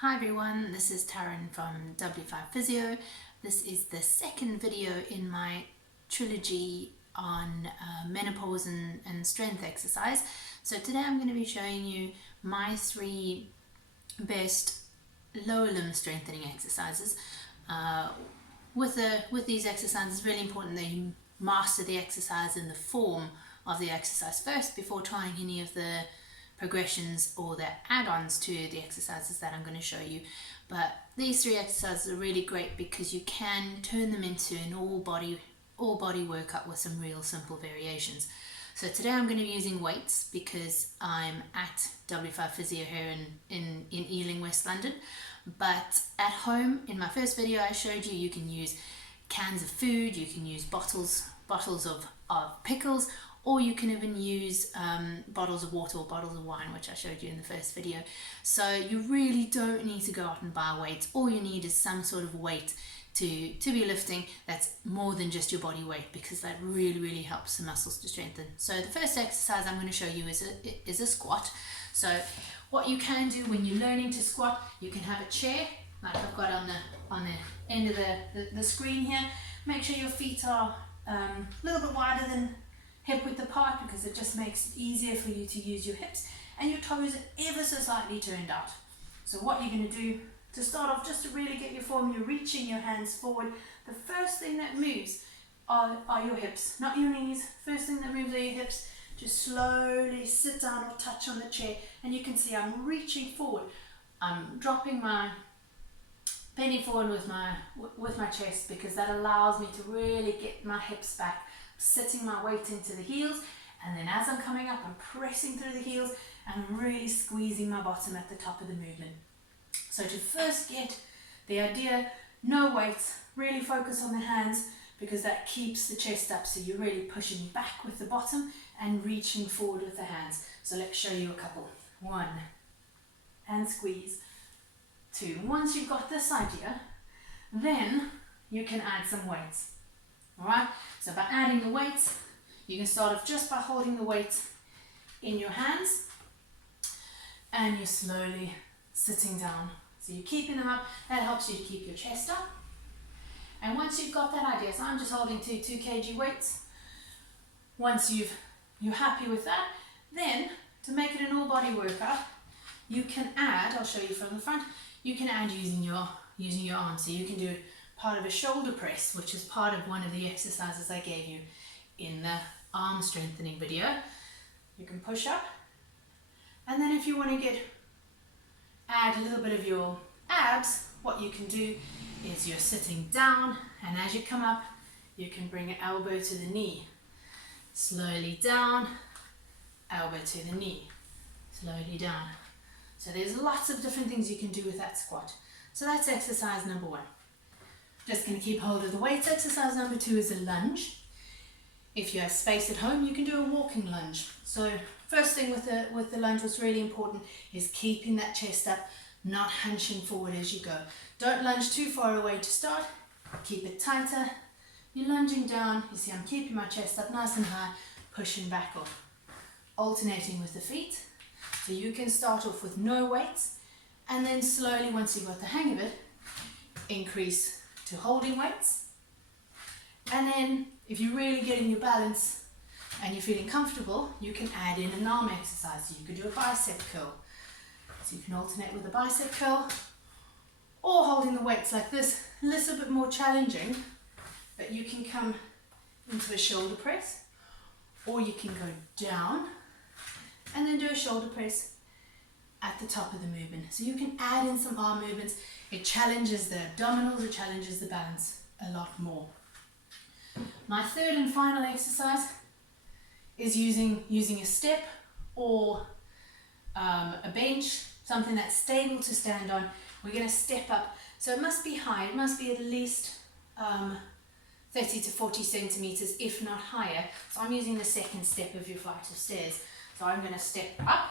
Hi everyone, this is Taryn from W5 Physio. This is the second video in my trilogy on menopause and strength exercise. So today I'm going to be showing you my 3 best lower limb strengthening exercises. With these exercises, it's really important that you master the exercise and the form of the exercise first before trying any of the progressions or the add-ons to the exercises that I'm going to show you. But these 3 exercises are really great because you can turn them into an all body workout with some real simple variations. So today I'm going to be using weights because I'm at W5 Physio here in Ealing, West London. But at home, in my first video I showed you can use cans of food, you can use bottles of pickles, or you can even use bottles of water or bottles of wine, which I showed you in the first video. So you really don't need to go out and buy weights. All you need is some sort of weight to be lifting that's more than just your body weight, because that really helps the muscles to strengthen. So the first exercise I'm going to show you is a squat. So what you can do when you're learning to squat, you can have a chair like I've got on the end of the screen here. Make sure your feet are a little bit wider than hip width apart, because it just makes it easier for you to use your hips, and your toes are ever so slightly turned out. So what you're going to do to start off, just to really get your form, you're reaching your hands forward. The first thing that moves are your hips, not your knees. First thing that moves are your hips. Just slowly sit down or touch on the chair, and you can see I'm reaching forward. I'm bending forward with my chest, because that allows me to really get my hips back, sitting my weight into the heels, and then as I'm coming up, I'm pressing through the heels and I'm really squeezing my bottom at the top of the movement. So to first get the idea, no weights, really focus on the hands, because that keeps the chest up, so you're really pushing back with the bottom and reaching forward with the hands. So let's show you a couple. 1, and squeeze. 2. Once you've got this idea, then you can add some weights. Alright, so by adding the weights, you can start off just by holding the weights in your hands, and you're slowly sitting down. So you're keeping them up, that helps you to keep your chest up. And once you've got that idea, so I'm just holding 2 kg weights. Once you're happy with that, then to make it an all body workout, you can add, I'll show you from the front, you can add using your arms. So you can do part of a shoulder press, which is part of one of the exercises I gave you in the arm strengthening video. You can push up, and then if you want to add a little bit of your abs, what you can do is you're sitting down, and as you come up, you can bring an elbow to the knee. Slowly down, elbow to the knee, slowly down. So there's lots of different things you can do with that squat. So that's exercise number 1. Just going to keep hold of the weights. Exercise number 2 is a lunge. If you have space at home, you can do a walking lunge. So first thing with the lunge, what's really important is keeping that chest up, not hunching forward as you go. Don't lunge too far away to start. Keep it tighter. You're lunging down. You see I'm keeping my chest up nice and high, pushing back off. Alternating with the feet. So you can start off with no weights, and then slowly, once you've got the hang of it, increase to holding weights. And then if you're really getting your balance and you're feeling comfortable, you can add in an arm exercise. So you could do a bicep curl. So you can alternate with a bicep curl, or holding the weights like this, a little bit more challenging, but you can come into a shoulder press, or you can go down and then do a shoulder press at the top of the movement. So you can add in some arm movements. It challenges the abdominals, it challenges the balance a lot more. My third and final exercise is using a step or a bench, something that's stable to stand on. We're going to step up. So it must be high, it must be at least 30 to 40 centimeters, if not higher. So I'm using the second step of your flight of stairs. So I'm going to step up,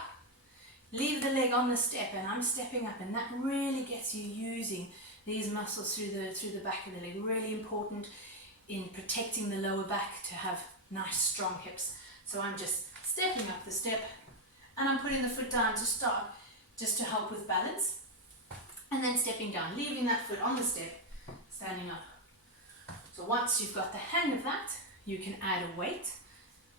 leave the leg on the step, and I'm stepping up, and that really gets you using these muscles through the back of the leg. Really important in protecting the lower back to have nice strong hips. So I'm just stepping up the step, and I'm putting the foot down to start, just to help with balance. and then stepping down, leaving that foot on the step, standing up. So once you've got the hang of that, you can add a weight,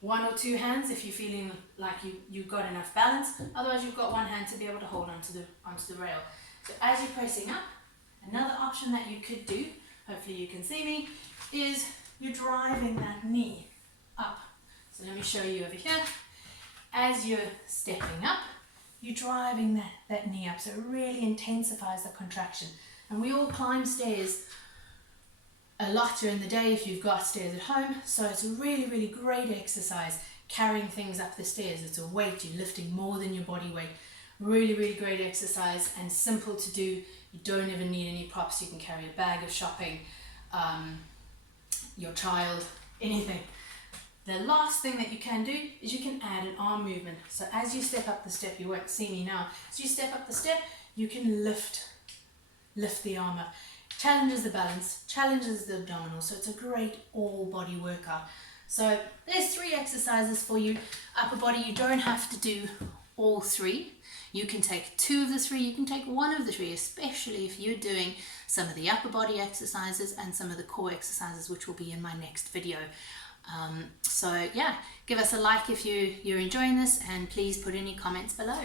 1 or 2 hands if you're feeling like you've got enough balance. Otherwise, you've got 1 hand to be able to hold onto the rail. So as you're pressing up, another option that you could do, hopefully you can see me, is you're driving that knee up. So let me show you over here. As you're stepping up, you're driving that knee up, so it really intensifies the contraction. And we all climb stairs a lot during the day if you've got stairs at home, so it's a really, really great exercise, carrying things up the stairs. It's a weight, you're lifting more than your body weight. Really, really great exercise and simple to do. You don't even need any props. You can carry a bag of shopping, your child, anything. The last thing that you can do is you can add an arm movement. So as you step up the step, you won't see me now, as you step up the step, you can lift the arm up. Challenges the balance, challenges the abdominals, so it's a great all body workout. So there's 3 exercises for you. Upper body, you don't have to do all 3. You can take 2 of the 3, you can take 1 of the 3, especially if you're doing some of the upper body exercises and some of the core exercises, which will be in my next video. So yeah, give us a like if you're enjoying this, and please put any comments below.